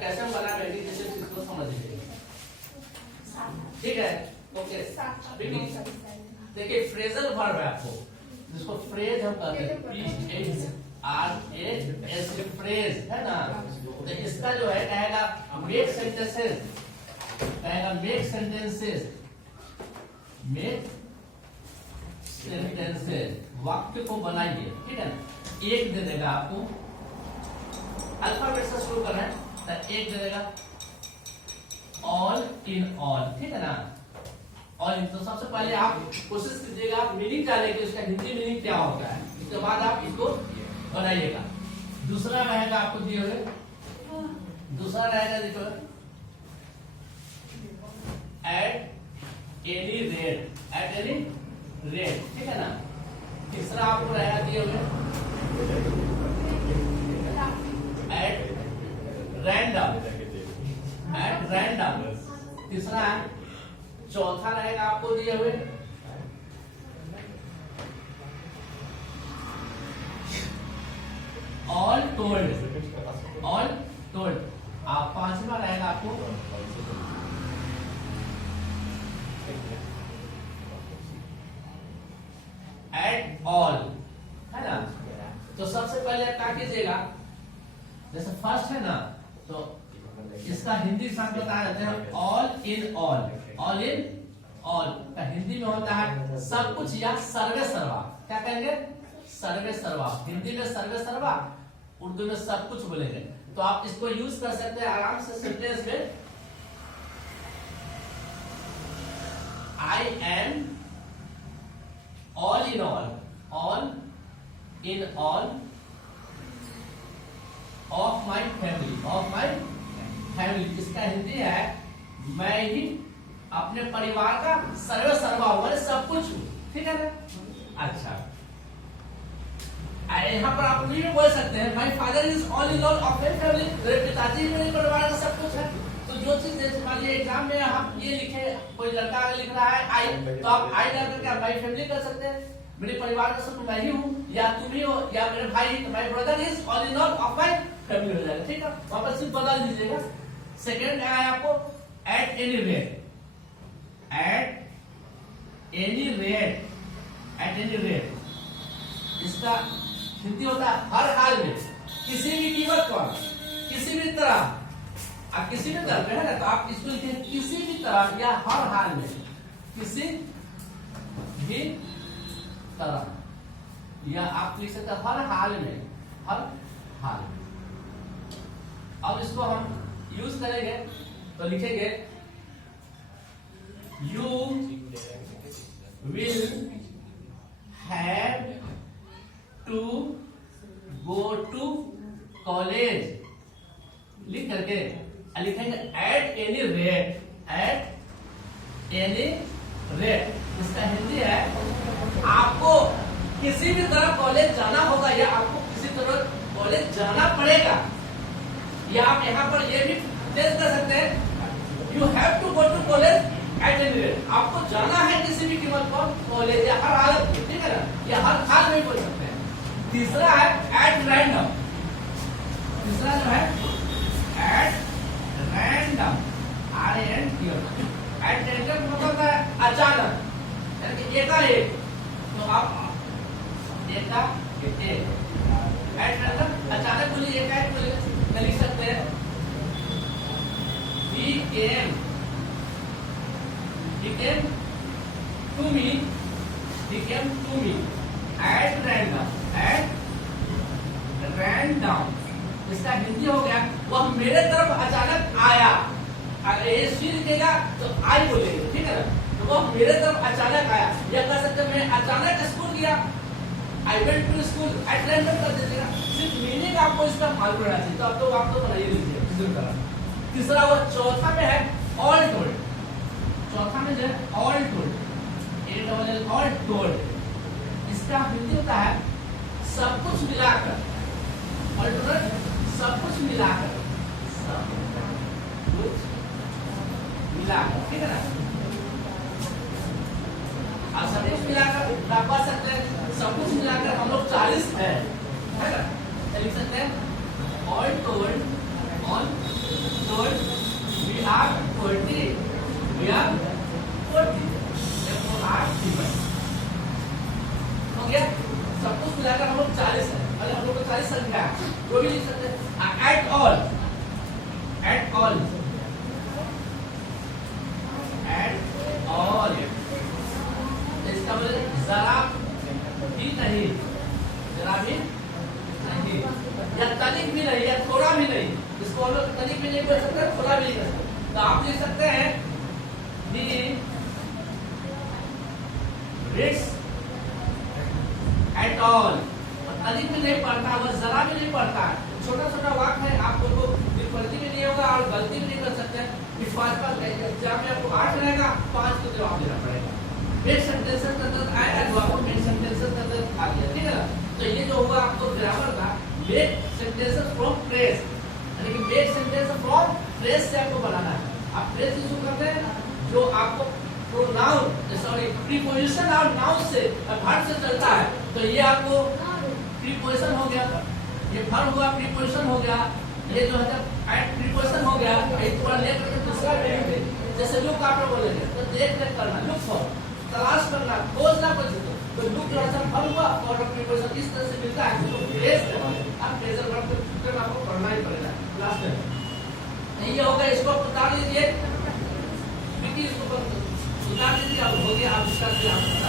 कैसे हम बना मेडिटेशन इसको समझ लीजिए, ठीक है। ओके देखिए फ्रेजल वर्ब है आपको, जिसको फ्रेज हम कहते हैं, PHRAS फ्रेज है ना। तो इसका जो है कहेगा मेक सेंटेंसेस, कहेगा मेक सेंटेंसेस, मेक सेंटेंसेस, वाक्य को बनाइए, ठीक है ना। एक दे देगा आपको, अल्फाबेट से शुरू कर रहे हैं तो एक दे देगा ऑल इन ऑल, ठीक है ना। ऑल इन, तो सबसे पहले आप कोशिश कीजिएगा आप मीनिंग डालें कि उसका हिंदी मीनिंग क्या होता है, उसके बाद आप इसको बनाइएगा। दूसरा रहेगा आपको दिए हुए, दूसरा रहेगा देखो eight any rate, at any rate, ठीक है ना। तीसरा आपको रहेगा दिए हुए एट रैंडम, एट रैंडम, तीसरा है। चौथा रहेगा आपको दिए हुए ऑल टोल्ड, ऑल टोल्ड। आप पांचवा रहेगा आपको एट ऑल, है ना। तो सबसे पहले आप क्या कीजिएगा, जैसे फर्स्ट है ना, तो इसका हिंदी शब्द बताया जाता है all in all, all in all का हिंदी में होता है सब कुछ या सर्वे सर्वा। क्या कहेंगे, सर्वे सर्वा, हिंदी में सर्वे सर्वा, उर्दू में सब कुछ बोलेंगे। तो आप इसको यूज कर सकते हैं आराम से सेंटेंस में, I am all in all, all in all of my family, of my family. इसका हिंदी है मैं ही अपने परिवार का सर्वे सर्वा हूं, सब कुछ हूं, ठीक है ना। अच्छा यहाँ पर आप भी बोल सकते हैं my father is all in all of my family, मेरे पिताजी मेरे परिवार का सब कुछ है। तो जो चीज जैसे मान लीजिए एग्जाम में आप ये लिखे, कोई लड़का लिख रहा है आई, तो आप आई डाल करके आप माय फैमिली कर सकते हैं, मेरे परिवार का सब मैं ही हूँ, या तुम ही हो, या मेरे भाई, my brother is all in all of my family हो जाएगा, ठीक है। वापस सिर्फ बदल दीजिएगा। सेकेंड है आपको eight any rate, at any rate, at any rate. इसका हिंदी होता है हर हाल में, किसी भी कीमत पर, किसी भी तरह। आप किसी भी तरह पे है ना, तो आप इसको लिखें किसी भी तरह या हर हाल में, किसी भी तरह, या आप लिख सकते हैं हर हाल में, हर हाल में। अब इसको हम यूज करेंगे तो लिखेंगे you will have to go to college, लिख करके लिखेंगे at any rate, at any rate. इसका हिंदी है आपको किसी भी तरह कॉलेज जाना होगा, या आपको किसी तरह कॉलेज जाना पड़ेगा। या आप यहाँ पर ये भी चेंज कर सकते हैं, you have to go to college at any rate, आपको जाना है किसी भी कीमत पर कॉलेज, या हर हालत में, ठीक है ना, या हर हाल में बोल सकते हैं। तीसरा है एट रैंडम, तीसरा जो है at random, RANDM, at random मतलब है अचानक, यानी एकाएक। तो आप एकाएक, एट रैंडम अचानक बोलिए, एकाएक बोलिए, लिख सकते हैं he came to me, he came to me at random, at random। इसका हिंदी हो गया वह मेरे तरफ अचानक आया। अगर ये सी लिखेगा तो आई बोलेंगे, ठीक है ना। तो वह मेरे तरफ अचानक आया, या कह सकते मैं अचानक स्कूल गया, I went to school, at random कर दीजिएगा। सिर्फ मीनिंग आपको इसका मालूम रहना चाहिए, तो आप तो बनाइए लीजिए किसी तरह। तीसरा वो चौथा में है ऑल टोल्ड, चौथा में जो है ऑल टोल्ड, ऑल टोल्ड। इसका हिंदी होता है सब कुछ मिलाकर, ऑल टोल्ड सब कुछ मिलाकर, सब कुछ मिलाकर, ठीक है ना। और सब कुछ मिलाकर आप पढ़ सकते हैं, सब कुछ मिलाकर हम लोग 40 है ना, लिख सकते हैं all told, on told we are 40 we are 40 therefore are given हो गया सब कुछ मिलाकर हम लोग 40 है मतलब हम लोग को 40 संख्या वो भी लिख सकते हैं at all इसका मतलब जरा भी नहीं या तनिक भी नहीं या थोड़ा भी नहीं इसको हम लोग तनिक भी नहीं बोल सकते थोड़ा भी नहीं कर सकते तो आप लिख सकते हैं दी रिट्स एट ऑल तनिक भी नहीं पढ़ता बस जरा भी नहीं पढ़ता छोटा छोटा वाक्य है आप लोगों को विफलती भी नहीं होगा और गलती भी नहीं कर सकते विश्वास पर एग्जाम में आपको 8 रहेगा 5 को जवाब देना पड़ेगा मेक सेंटेंसेस का तर्क आया जो आपको मेक सेंटेंसेस का तर्क आ गया ठीक है ना तो ये जो हुआ आपको ग्रामर का मेक सेंटेंसेस फ्रॉम फ्रेज यानी कि मेक सेंटेंस फ्रॉम फ्रेज से आपको बनाना है आप फ्रेज यूज करते हैं जो आपको प्रोनाउन सॉरी प्रीपोजिशन और नाउन से वर्ब से चलता है तो ये आपको प्रीपोजिशन हो गया ये वर्ब हुआ प्रीपोजिशन हो गया ये जो है एड प्रीपोजिशन हो गया एक थोड़ा लेकर के दूसरा लेंगे जैसे लुक आप लोग बोलेंगे तो देख करना लुक फॉर तलाश करना खोजना कुछ तो लुक जो है वर्ब हुआ और प्रीपोजिशन इस तरह से मिलता है तो फ्रेज आप फ्रेजल वर्ब को करना आपको पढ़ना ही पड़ेगा लास्ट में ये होगा इसको उतार लीजिए क्योंकि इसको उतार दीजिए अब हो गया आप इसका